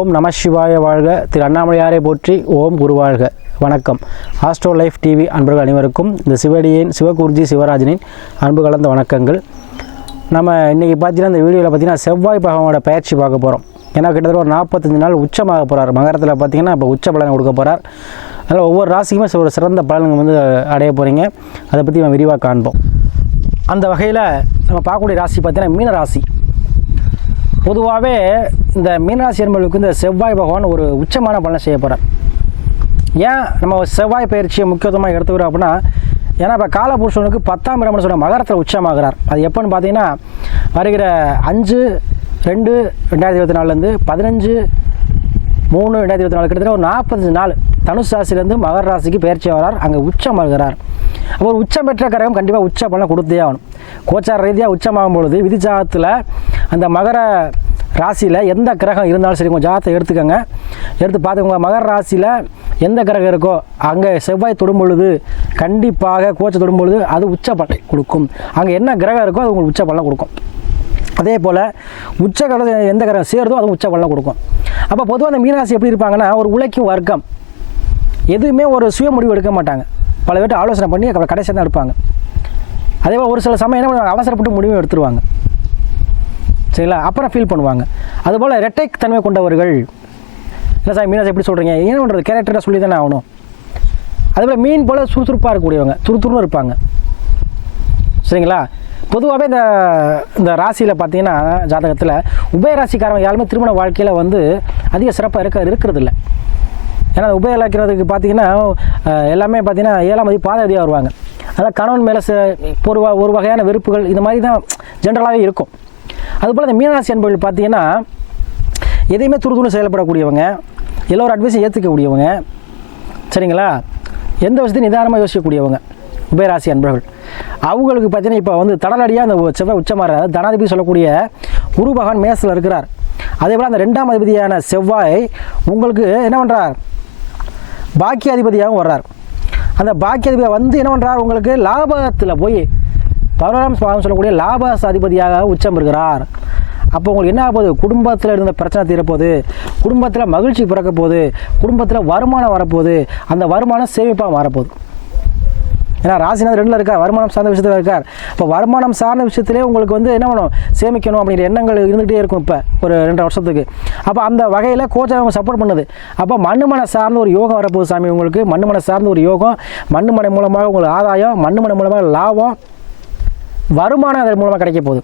ஓம் நம சிவாய வாழ்க. திரு அண்ணாமலையாரை போற்றி ஓம் குருவாழ்க வணக்கம். ஆஸ்ட்ரோ லைஃப் டிவி அன்பர்கள் அனைவருக்கும் இந்த சிவடியின் சிவகுருஜி சிவராஜனின் அன்பு கலந்த வணக்கங்கள். நம்ம இன்றைக்கி பார்த்தீங்கன்னா இந்த வீடியோவில் பார்த்தீங்கன்னா செவ்வாய் பகவானோட பயிற்சி பார்க்க போகிறோம் ஏன்னா கிட்டத்தட்ட ஒரு நாற்பத்தஞ்சு நாள் உச்சமாக போகிறார் மகரத்தில் பார்த்தீங்கன்னா இப்போ உச்ச பலனை கொடுக்க போகிறார் அதனால் ஒவ்வொரு ராசிக்குமே ஒரு சிறந்த பலன்கள் வந்து அடைய போகிறீங்க அதை பற்றி நம்ம விரிவாக காண்போம். அந்த வகையில் நம்ம பார்க்கக்கூடிய ராசி பார்த்தீங்கன்னா மீன ராசி பொதுவாகவே இந்த மீனராசி என்பவர்களுக்கு இந்த செவ்வாய் பகவான் ஒரு உச்சமான பலனை செய்ய போகிறார் ஏன் நம்ம செவ்வாய் பயிற்சியை முக்கியத்துவமாக எடுத்துக்கிறோம் அப்படின்னா ஏன்னா இப்போ காலபுருஷனுக்கு பத்தாம் இடம்னு சொன்ன மகரத்தில் உச்சமாகிறார். அது எப்போன்னு பார்த்தீங்கன்னா வருகிற அஞ்சு ரெண்டு ரெண்டாயிரத்தி இருபத்தி நாலுலேருந்து பதினஞ்சு மூணு ரெண்டாயிரத்தி இருபத்தி நாலு கிட்டத்தட்ட ஒரு நாற்பத்தஞ்சு நாள் தனுசு ராசிலேருந்து மகர ராசிக்கு பயிற்சி வரார் அங்கே உச்சமாகிறார். அப்போ ஒரு உச்சம் பெற்ற கிரகம் கண்டிப்பாக உச்ச பலன் கொடுத்தே ஆகணும். கோச்சார ரீதியாக உச்சமாகும் பொழுது விதிச்சாகத்தில் அந்த மகர ராசியில் எந்த கிரகம் இருந்தாலும் சரி கொஞ்சம் ஜாதத்தை எடுத்துக்கோங்க. எடுத்து பார்த்துக்கோங்க. மகர ராசியில் எந்த கிரகம் இருக்கோ அங்கே செவ்வாய் தொடும் பொழுது கண்டிப்பாக கோச்சை தொடும் பொழுது அது உச்ச பலனை கொடுக்கும். அங்கே என்ன கிரகம் இருக்கோ அது உங்களுக்கு உச்ச பலனை கொடுக்கும். அதே போல் உச்ச கடல் எந்த கிரகம் சேருதோ அது உச்ச பலனை கொடுக்கும். அப்போ பொதுவாக அந்த மீனராசி எப்படி இருப்பாங்கன்னா ஒரு உழைக்கும் வர்க்கம். எதுவுமே ஒரு சுய முடிவு எடுக்க மாட்டாங்க. பல பேர்ட்டு ஆலோசனை பண்ணி அப்புறம் கடைசியாக தான் எடுப்பாங்க. அதே போல் ஒரு சில சமயம் என்ன அவசரப்பட்டு முடிவு எடுத்துருவாங்க. சரிங்களா? அப்புறம் ஃபீல் பண்ணுவாங்க. அதுபோல் ரெட்டை தன்மை கொண்டவர்கள் என்ன சார் மீனாஸ் எப்படி சொல்கிறீங்க என்ன பண்ணுறது கேரக்டராக சொல்லி தானே ஆகணும். அதுபோல் மீன் போல் சுறுசுறுப்பாக இருக்கக்கூடியவங்க துருத்துருன்னு இருப்பாங்க. சரிங்களா? பொதுவாகவே இந்த இந்த ராசியில் பார்த்தீங்கன்னா ஜாதகத்தில் உபயராசிக்காரங்க யாருமே திருமண வாழ்க்கையில் வந்து அதிக சிறப்பாக இருக்க இருக்கிறது இல்லை ஏன்னா உபயராக்கிறதுக்கு பார்த்தீங்கன்னா எல்லாமே பார்த்தீங்கன்னா ஏழாம் மதி பாதகதியாக வருவாங்க. அதனால் கணவன் மேலே ஒரு ஒரு வகையான வெறுப்புகள் இந்த மாதிரி தான் ஜென்ரலாகவே இருக்கும். அதுபோல் இந்த மீனராசி அன்பர்கள் பார்த்தீங்கன்னா எதையுமே துருதுன்னு செயல்படக்கூடியவங்க எல்லோரும் அட்வைஸும் ஏற்றுக்கக்கூடியவங்க சரிங்களா? எந்த விஷயத்தையும் நிதானமாக யோசிக்கக்கூடியவங்க உபயராசி அன்பர்கள். அவங்களுக்கு பார்த்தீங்கன்னா இப்போ வந்து தடலடியாக அந்த செவ்வாய் உச்சமாற தனாதிபதி சொல்லக்கூடிய குரு பகவான் மேசத்தில் இருக்கிறார். அதே போல் அந்த ரெண்டாம் அதிபதியான செவ்வாய் உங்களுக்கு என்ன பண்ணுறார் பாக்கிய அதிபதியாகவும் வர்றார். அந்த பாக்கிய அதிபதியாக வந்து என்ன பண்ணுறார் உங்களுக்கு லாபத்தில் போய் பதினோராம் பாவம் சொல்லக்கூடிய லாப அதிபதியாக உச்சம் இருக்கிறார் அப்போ உங்களுக்கு என்ன ஆகுது குடும்பத்தில் இருந்த பிரச்சனை தீரப்போகுது. குடும்பத்தில் மகிழ்ச்சி பிறக்க போகுது. குடும்பத்தில் வருமானம் வரப்போகுது. அந்த வருமானம் சேமிப்பாக மாறப்போகுது. ஏன்னா ராசிநாத் ரெண்டில் இருக்கார். வருமானம் சார்ந்த விஷயத்தில் இருக்கார். இப்போ வருமானம் சார்ந்த விஷயத்திலே உங்களுக்கு வந்து என்ன பண்ணணும் சேமிக்கணும் அப்படிங்கிற எண்ணங்கள் இருந்துகிட்டே இருக்கும் இப்போ ஒரு ரெண்டு வருஷத்துக்கு. அப்போ அந்த வகையில் கோச்சர் அவங்க சப்போர்ட் பண்ணுது. அப்போ மண்ணு மனை சார்ந்த ஒரு யோகம் வரப்போகுது சாமி உங்களுக்கு. மண்ணு மனை சார்ந்த ஒரு யோகம். மண்ணு மனை மூலமாக உங்களுக்கு ஆதாயம் மண்ணு மனை மூலமாக லாபம். வருமானம் அதன் மூலமாக கிடைக்க போகுது.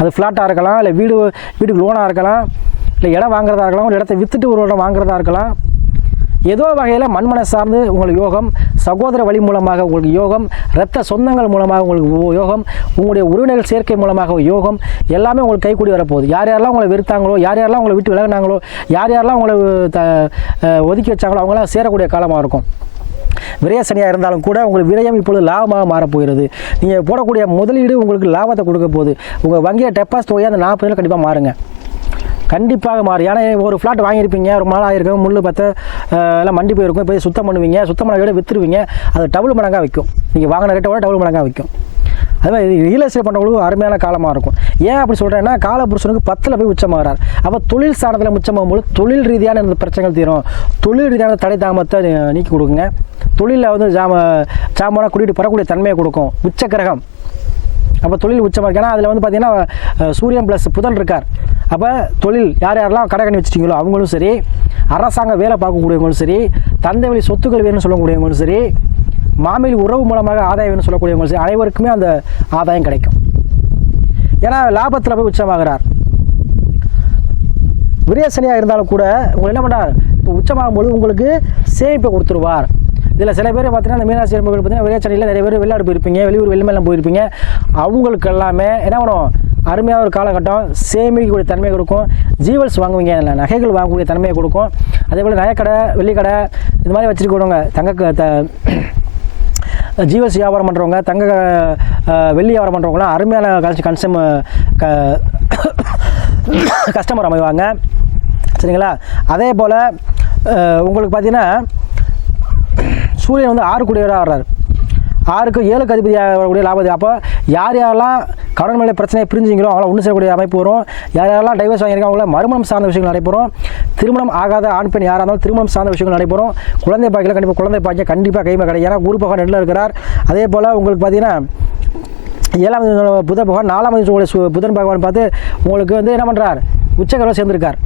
அது ஃப்ளாட்டாக இருக்கலாம் இல்லை வீடு வீட்டுக்கு லோனாக இருக்கலாம் இல்லை இடம் வாங்குறதா இருக்கலாம் ஒரு இடத்த விற்றுட்டு ஒரு இடம் வாங்குறதா இருக்கலாம். ஏதோ வகையில் மண்மனை சார்ந்து உங்களுக்கு யோகம் சகோதர வழி மூலமாக உங்களுக்கு யோகம் இரத்த சொந்தங்கள் மூலமாக உங்களுக்கு யோகம் உங்களுடைய உறவினர்கள் சேர்க்கை மூலமாக யோகம் எல்லாமே உங்களுக்கு கைக்கூடி வரப்போகுது. யார் யாரெல்லாம் உங்களை வெறுத்தாங்களோ யார் யாரெல்லாம் உங்களை விட்டு விலகினாங்களோ யார் யாரெல்லாம் உங்களை த ஒதுக்கி வச்சாங்களோ அவங்களாம் சேரக்கூடிய காலமாக இருக்கும். விரைய சனியாக இருந்தாலும் கூட உங்களுக்கு விரயம் இப்பொழுது லாபமாக மாறப்போகிறது. நீங்கள் போடக்கூடிய முதலீடு உங்களுக்கு லாபத்தை கொடுக்க போகுது. உங்கள் வங்கியில் டெபாசிட் தொகையாக அந்த நாற்பது கண்டிப்பாக மாறுங்க. கண்டிப்பாக மாறும் ஏன்னா ஒரு ஃப்ளாட் வாங்கியிருப்பீங்க ஒரு மாலை ஆயிருக்கும் முள் பத்த எல்லாம் மண்டி போயிருக்கும். போய் சுத்தம் பண்ணுவீங்க சுத்தம் பண்ண விட விற்றுருவீங்க அது டபுள் மடங்காக விற்கும் நீங்கள் வாங்கின ரேட்டை விட டபுள் மடங்காக விற்கும் அது மாதிரி ரியல் எஸ்டேட் பண்ணுறவங்களுக்கு அருமையான காலமாக இருக்கும். ஏன் அப்படி சொல்கிறேன்னா காலபுருஷனுக்கு பத்தில் போய் உச்சமாகிறார் அப்போ தொழில் சாணத்தில் உச்சமாகும்போது தொழில் ரீதியான இந்த பிரச்சனைகள் தீரும். தொழில் ரீதியான தடை தாமத்தை நீக்கி கொடுக்குங்க தொழிலில் வந்து ஜாம சாமான கூட்டிகிட்டு பெறக்கூடிய தன்மையை கொடுக்கும். உச்ச கிரகம் அப்போ தொழில் உச்சமாக இருக்கு ஏன்னா அதில் வந்து பார்த்தீங்கன்னா சூரியன் ப்ளஸ் புதன் இருக்கார். அப்போ தொழில் யார் யாரெல்லாம் கடை கண்ணி வச்சிட்டிங்களோ அவங்களும் சரி அரசாங்க வேலை பார்க்கக்கூடியவங்களும் சரி தந்தை வழி சொத்துக்கள் வேணும்னு சொல்லக்கூடியவங்களும் சரி மாமியில் உறவு மூலமாக ஆதாயம் வேணும்னு அனைவருக்குமே அந்த ஆதாயம் கிடைக்கும். ஏன்னா லாபத்தில் போய் உச்சமாகிறார். விரேசனியாக இருந்தாலும் கூட உங்களை என்ன பண்ணுறார் இப்போ உச்சமாகும் பொழுது உங்களுக்கு சேமிப்பை கொடுத்துருவார். இதில் சில பேர் பார்த்தீங்கன்னா இந்த மீனாட்சி என்பவர்கள் பார்த்தீங்கன்னா விரைச்சனியில் நிறைய பேர் வெளிநாடு போயிருப்பீங்க வெளியூர் வெளிமெல்லாம் போயிருப்பீங்க. அவங்களுக்கு எல்லாமே என்ன பண்ணும்? அருமையான ஒரு காலகட்டம் சேமிக்கக்கூடிய தன்மை கொடுக்கும். ஜீவல்ஸ் வாங்குவீங்க இல்லை நகைகள் வாங்கக்கூடிய தன்மையை கொடுக்கும். அதே போல் நகைக்கடை வெள்ளிக்கடை இந்த மாதிரி வச்சுருக்கணுங்க தங்க த ஜீவஸ் வியாபாரம் பண்ணுறவங்க தங்க வெள்ளி வியாபாரம் பண்ணுறவங்களாம் அருமையான கன்ஸ் கன்சம் க கஸ்டமர் அமைவாங்க. சரிங்களா? அதே போல் உங்களுக்கு பார்த்தீங்கன்னா சூரியன் வந்து ஆறு கூடியவராக வர்றாரு. ஆறுக்கு ஏழுக்கு அதிபதியாக வரக்கூடிய லாபதி. அப்போ யார் யாரெல்லாம் கடன் மேலே பிரச்சனையை பிரிஞ்சுங்களோ அவங்களாம் ஒன்று செய்யக்கூடிய அமைப்பு வரும். யார் யாரெல்லாம் டைவர்ஸ் வாங்கியிருக்காங்க அவங்கள மறுமணம் சார்ந்த விஷயங்கள் நடைபெறும். திருமணம் ஆகாத ஆண் பெண் யாராக இருந்தாலும் திருமணம் சார்ந்த விஷயங்கள் நடைபெறும். குழந்தை பாக்கியில் கண்டிப்பாக குழந்தை பாக்கியம் கண்டிப்பாக கைமை கிடையாது ஏன்னா குரு பகவான் ரெண்டில் இருக்கிறார். அதே போல் உங்களுக்கு பார்த்தீங்கன்னா ஏழாம் புத பகவான் நாலாம் சு- புதன் பகவான் பார்த்து உங்களுக்கு வந்து என்ன பண்ணுறார் உச்சகரம் சேர்ந்திருக்கார்.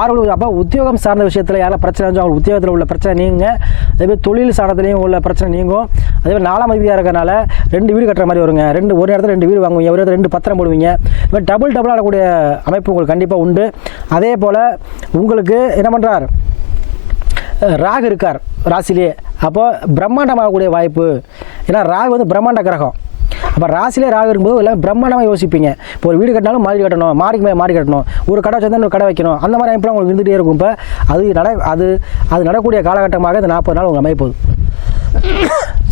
ஆறு அப்போ உத்தியோகம் சார்ந்த விஷயத்தில் யாரும் பிரச்சனை வந்து அவங்க உத்தியோகத்தில் உள்ள பிரச்சனை நீங்க. அதேமாதிரி தொழில் சார்ந்ததுலேயும் உள்ள பிரச்சனை நீங்கும். அதேமாதிரி நாலாம் அதிபதியாக இருக்கிறனால ரெண்டு வீடு கட்டுற மாதிரி வருங்க. ரெண்டு ஒரு இடத்துல ரெண்டு வீடு வாங்குவீங்க ஒரு இடத்துல ரெண்டு பத்திரம் போடுவீங்க. இதுமாதிரி டபுள் டபுள் ஆடக்கூடிய அமைப்பு உங்களுக்கு கண்டிப்பாக உண்டு. அதே போல் உங்களுக்கு என்ன பண்ணுறார் ராகு இருக்கார் ராசிலே அப்போது பிரம்மாண்டமாகக்கூடிய வாய்ப்பு. ஏன்னா ராகு வந்து பிரம்மாண்ட கிரகம். அப்போ ராசிலே ராகு இருக்கும்போது எல்லாம் பிரம்மாண்டமாக யோசிப்பீங்க. இப்போ ஒரு வீடு கட்டினாலும் மாடி கட்டணும் மாடிக்கு மேலே மாடி கட்டணும் ஒரு கடை வச்சிருந்தா ஒரு கடை வைக்கணும் அந்த மாதிரி அமைப்பில் உங்களுக்கு இருந்துகிட்டே இருக்கும். இப்போ அது நட அது அது நடக்கூடிய காலகட்டமாக இந்த நாற்பது நாள் உங்களுக்கு அமைய போகுது.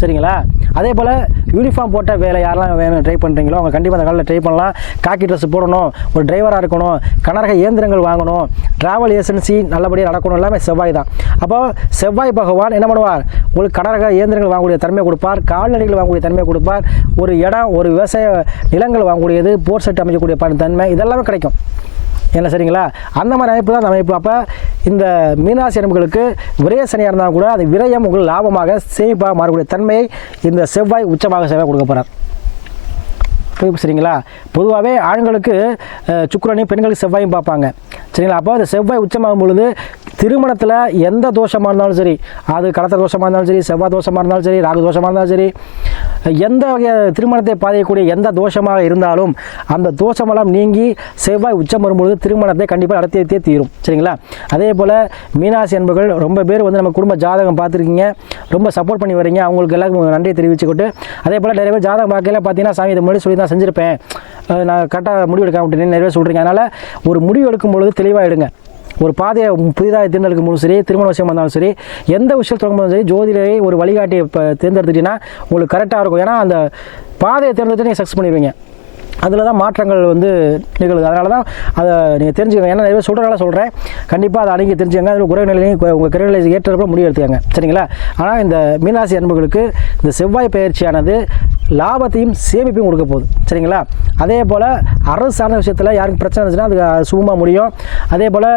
சரிங்களா? அதே போல் யூனிஃபார்ம் போட்ட வேலை யாரெல்லாம் வேணும் ட்ரை பண்ணுறீங்களோ அவங்க கண்டிப்பாக அந்த காலையில் ட்ரை பண்ணலாம். காக்கி ட்ரெஸ் போடணும் ஒரு டிரைவராக இருக்கணும் கனரக இயந்திரங்கள் வாங்கணும் ட்ராவல் ஏஜென்சி நல்லபடியாக நடக்கணும் எல்லாமே செவ்வாய் தான். அப்போ செவ்வாய் பகவான் என்ன பண்ணுவார்? உங்களுக்கு கனரக இயந்திரங்கள் வாங்கக்கூடிய தன்மை கொடுப்பார் கால்நடைகள் வாங்கக்கூடிய தன்மை கொடுப்பார் ஒரு இடம் ஒரு விவசாய நிலங்கள் வாங்கக்கூடியது போர் செட் அமைக்கக்கூடிய தன்மை இதெல்லாமே கிடைக்கும். என்ன சரிங்களா? அந்த மாதிரி அமைப்பு தான் அந்த அமைப்பு. அப்போ இந்த மீனாசி அனுப்புகளுக்கு விரய சனியாக இருந்தாலும் கூட அது விரயம் உங்களுக்கு லாபமாக சேமிப்பாக மாறக்கூடிய தன்மையை இந்த செவ்வாய் உச்சமாக செவ்வாய் கொடுக்க போகிறார் சரிங்களா? பொதுவாகவே ஆண்களுக்கு சுக்கரனையும் பெண்களுக்கு செவ்வாயும் பார்ப்பாங்க. சரிங்களா? அப்போ அந்த செவ்வாய் உச்சமாகும் பொழுது திருமணத்தில் எந்த தோஷமாக இருந்தாலும் சரி அது கடத்த தோஷமாக இருந்தாலும் சரி செவ்வாய் தோஷமாக இருந்தாலும் சரி ராகு தோஷமாக இருந்தாலும் சரி எந்த வகையான திருமணத்தை பாதிக்கக்கூடிய எந்த தோஷமாக இருந்தாலும் அந்த தோஷமெல்லாம் நீங்கி செவ்வாய் உச்சம் வரும்பொழுது திருமணத்தை கண்டிப்பாக நடத்தி வைத்தே தீரும். சரிங்களா? அதே போல் மீனாசி என்பர்கள் ரொம்ப பேர் வந்து நம்ம குடும்ப ஜாதகம் பார்த்துருக்கீங்க. ரொம்ப சப்போர்ட் பண்ணி வரீங்க. அவங்களுக்கு எல்லாருக்கும் நன்றியை தெரிவிச்சுக்கிட்டு அதே போல் நிறைய பேர் ஜாதகம் பார்க்கல பார்த்தீங்கன்னா சாமி இதை முன்னாடி சொல்லி தான் செஞ்சுருப்பேன். அஹ் நான் கரெக்டாக முடிவு எடுக்க அப்படின்னு நிறைய பேர் சொல்கிறீங்க அதனால் ஒரு முடிவு எடுக்கும் பொழுது தெளிவாக எடுங்க ஒரு பாதையை புதிதாக தேர்ந்தெடுக்கும் போதும் சரி திருமண விஷயம் வந்தாலும் சரி எந்த விஷயம் தொடங்கும்போதும் சரி ஜோதிடரை ஒரு வழிகாட்டியை இப்போ தேர்ந்தெடுத்துட்டீங்கன்னா உங்களுக்கு கரெக்டாக இருக்கும். ஏன்னா அந்த பாதையை தேர்ந்தெடுத்து நீங்கள் சக்ஸஸ் பண்ணிடுவீங்க. அதில் தான் மாற்றங்கள் வந்து நிகழுது. அதனால தான் அதை நீங்கள் தெரிஞ்சுக்கோங்க. ஏன்னா நிறைய சொல்கிறனால சொல்கிறேன் கண்டிப்பாக அதை அணுகி தெரிஞ்சுக்கங்க. அதில் குறை நிலையும் உங்கள் கிரக நிலை ஏற்றப்ப முடிவு எடுத்துக்கங்க. சரிங்களா? ஆனால் இந்த மீனாசி அன்புகளுக்கு இந்த செவ்வாய் பயிற்சியானது லாபத்தையும் சேமிப்பையும் கொடுக்க போகுது. சரிங்களா? அதே போல் அரசு சார்ந்த விஷயத்தில் யாருக்கு பிரச்சனை இருந்துச்சுன்னா அது சுகமாக முடியும். அதே போல்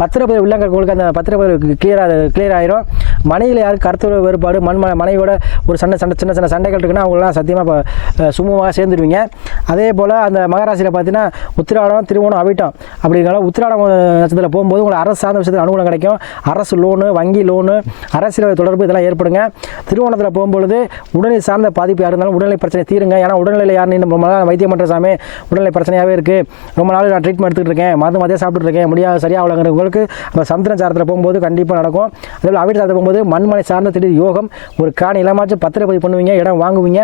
பத்திரப்பதிவு இல்லங்களுக்கு அந்த பத்திரப்பதிவு கிளியர் கிளியர் ஆயிரும். மனையில் யாருக்கு கருத்து வேறுபாடு மண் ம- மனைவியோட ஒரு சண்டை சண்டை சின்ன சின்ன சண்டைகள் இருக்குன்னா அவங்களாம் சத்தியமாக இப்போ சுமூகமாக சேர்ந்துருவீங்க. அதே போல் அந்த மகராசியில் பார்த்தீங்கன்னா உத்திராடம் திருவோணம் அவிட்டம் அப்படிங்கிற உத்திராடம் நட்சத்திரத்தில் போகும்போது உங்களுக்கு அரசு சார்ந்த விஷயத்தில் அனுகூலம் கிடைக்கும். அரசு லோனு வங்கி லோனு அரசியல் தொடர்பு இதெல்லாம் ஏற்படுங்க. திருவோணத்தில் போகும்பொழுது உடல்நிலை சார்ந்த பாதிப்பு யார் இருந்தாலும் உடல்நிலை பிரச்சனை தீருங்க. ஏன்னா உடல்நிலையில் யார் நின்று ரொம்ப நாள் வைத்தியம் பண்ணுற சாமி உடல்நிலை பிரச்சனையாகவே இருக்குது ரொம்ப நாள் நான் ட்ரீட்மெண்ட் எடுத்துகிட்டு இருக்கேன். மருந்து மதியம் சாப்பிட்டுருக்கேன் முடியாது சரியாக சரியாகலங்கிறவங்களுக்கு அந்த சந்திரன் சாரத்தில் போகும்போது கண்டிப்பாக நடக்கும். அதே போல் அவிட்ட சாரத்தில் போகும்போது மண்மனை சார்ந்த திடீர் யோகம் ஒரு காணி இல்லாமாச்சும் பத்திரப்பதிவு பண்ணுவீங்க இடம் வாங்குவீங்க.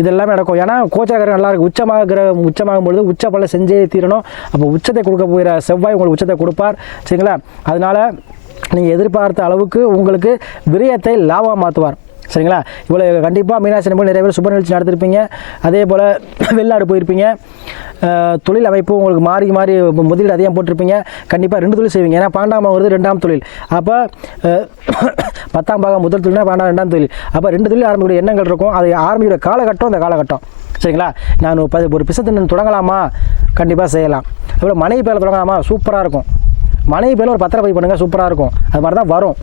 இது எல்லாமே நடக்கும். ஏன்னா கோச்சாகரம் நல்லா இருக்கும் உச்சமாக கிரகம் உச்சமாகும் பொழுது உச்ச பல செஞ்சே தீரணும். அப்போ உச்சத்தை கொடுக்க போகிற செவ்வாய் உங்களுக்கு உச்சத்தை கொடுப்பார். சரிங்களா? அதனால நீங்கள் எதிர்பார்த்த அளவுக்கு உங்களுக்கு விரயத்தை லாபமாக மாற்றுவார் சரிங்களா? இவ்வளோ கண்டிப்பாக மீனாட்சி நம்பர் நிறைய பேர் சுப நிகழ்ச்சி நடத்திருப்பீங்க. அதே போல் வெளிநாடு போயிருப்பீங்க. தொழில் அமைப்பு உங்களுக்கு மாறி மாறி முதலீடு அதிகம் போட்டிருப்பீங்க. கண்டிப்பாக ரெண்டு தொழில் செய்வீங்க. ஏன்னா பாண்டாம் வருது ரெண்டாம் தொழில். அப்போ பத்தாம் பாகம் முதல் தொழில்னா பாண்டாம் ரெண்டாம் தொழில். அப்போ ரெண்டு தொழில் ஆரம்பிக்கிற எண்ணங்கள் இருக்கும். அது ஆரம்பிக்கிற காலகட்டம் அந்த காலகட்டம். சரிங்களா? நான் ஒரு பதி- ஒரு பிசத்தின் தொடங்கலாமா? கண்டிப்பாக செய்யலாம். அப்புறம் மனைவி பேரில் தொடங்கலாமா? சூப்பராக இருக்கும். மனைவி பேரில் ஒரு பத்திரப்பதிவு பண்ணுங்கள் சூப்பராக இருக்கும். அது மாதிரி தான் வரும்.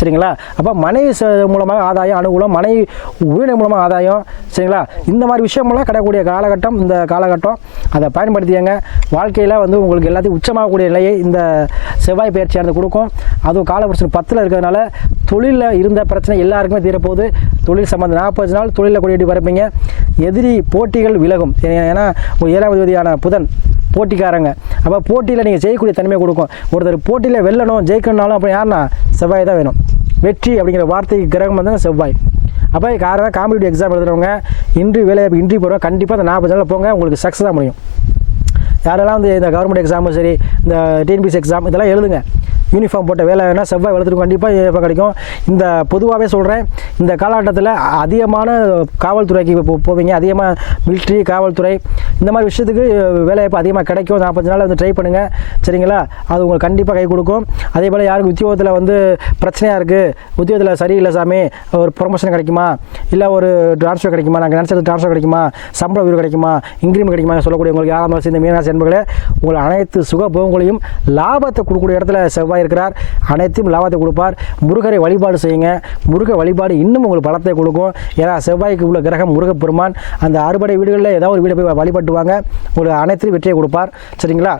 சரிங்களா? அப்போ மனைவி ச- மூலமாக ஆதாயம் அனுகூலம் மனைவி உயிரினை மூலமாக ஆதாயம் சரிங்களா? இந்த மாதிரி விஷயமெல்லாம் கிடைக்கக்கூடிய காலகட்டம் இந்த காலகட்டம். அதை பயன்படுத்தியங்க வாழ்க்கையில் வந்து உங்களுக்கு எல்லாத்தையும் உச்சமாகக்கூடிய நிலையை இந்த செவ்வாய் பயிற்சியானது கொடுக்கும். அதுவும் காலபுருஷன் பத்தில் இருக்கிறதுனால தொழிலில் இருந்த பிரச்சனை எல்லாருக்குமே தீரப்போகுது. தொழில் சம்மந்த நாற்பது நாள் தொழிலில் கொடியேட்டி பரப்பீங்க எதிரி போட்டிகள் விலகும். ஏன்னா ஏழாம் புதன் போட்டிக்காரங்க. அப்போ போட்டியில் நீங்கள் ஜெயிக்கக்கூடிய தன்மையை கொடுக்கும். ஒருத்தர் போட்டியில் வெல்லணும் ஜெயிக்கணும்னாலும் அப்புறம் யாருன்னா செவ்வாய் தான் வேணும். வெற்றி அப்படிங்கிற வார்த்தைக்கு கிரகம் வந்து செவ்வாய். அப்போ காரணம் காம்படிட்டிவ் எக்ஸாம் எழுதுறவங்க இன்றி வேலை இன்ட்ரி போகிறவங்க கண்டிப்பாக அந்த நாற்பது நாளில் போங்க உங்களுக்கு சக்ஸஸ் தான் முடியும். யாரெல்லாம் வந்து இந்த கவர்மெண்ட் எக்ஸாமும் சரி இந்த டிஎன்பிசி எக்ஸாம் இதெல்லாம் எழுதுங்க. யூனிஃபார்ம் போட்ட வேலை வேணால் செவ்வாய் வளர்த்துட்டு கண்டிப்பாக இப்போ கிடைக்கும். இந்த பொதுவாகவே சொல்கிறேன் இந்த காலகட்டத்தில் அதிகமான காவல்துறைக்கு போ- போவீங்க. அதிகமாக மிலிட்ரி காவல்துறை. இந்த மாதிரி விஷயத்துக்கு வேலைவாய்ப்பு அதிகமாக கிடைக்கும். நாற்பத்தஞ்சு நாள் வந்து ட்ரை பண்ணுங்கள் சரிங்களா? அது உங்களுக்கு கண்டிப்பாக கை கொடுக்கும். அதே போல் யாருக்கு உத்தியோகத்தில் வந்து பிரச்சனையாக இருக்குது உத்தியோகத்தில் சரியில்லை சாமி ஒரு ப்ரொமோஷன் கிடைக்குமா? இல்லை ஒரு ட்ரான்ஸ்ஃபர் கிடைக்குமா? நாங்கள் நினச்சது ட்ரான்ஸ்ஃபர் கிடைக்குமா? சம்பள உயர்வு கிடைக்குமா? இன்க்ரிமெண்ட் கிடைக்குமா? சொல்லக்கூடிய உங்களுக்கு யாராக இருந்தாலும் இந்த மீனாசி என்பர்களே உங்கள் அனைத்து சுகபோகங்களையும் லாபத்தை கொடுக்கக்கூடிய இடத்துல செவ்வாய் இருக்கிறார். அனைத்தும் லாபத்தை கொடுப்பார். முருகரை வழிபாடு செய்யுங்க. முருக வழிபாடு இன்னும் உங்களுக்கு பலத்தை கொடுக்கும். ஏன்னா செவ்வாய்க்கு உள்ள கிரகம் முருகப்பெருமான். அந்த அறுபடை வீடுகளில் ஏதாவது ஒரு வீடு போய் வழிபட்டுவாங்க. உங்களுக்கு அனைத்திலும் வெற்றியை கொடுப்பார். சரிங்களா?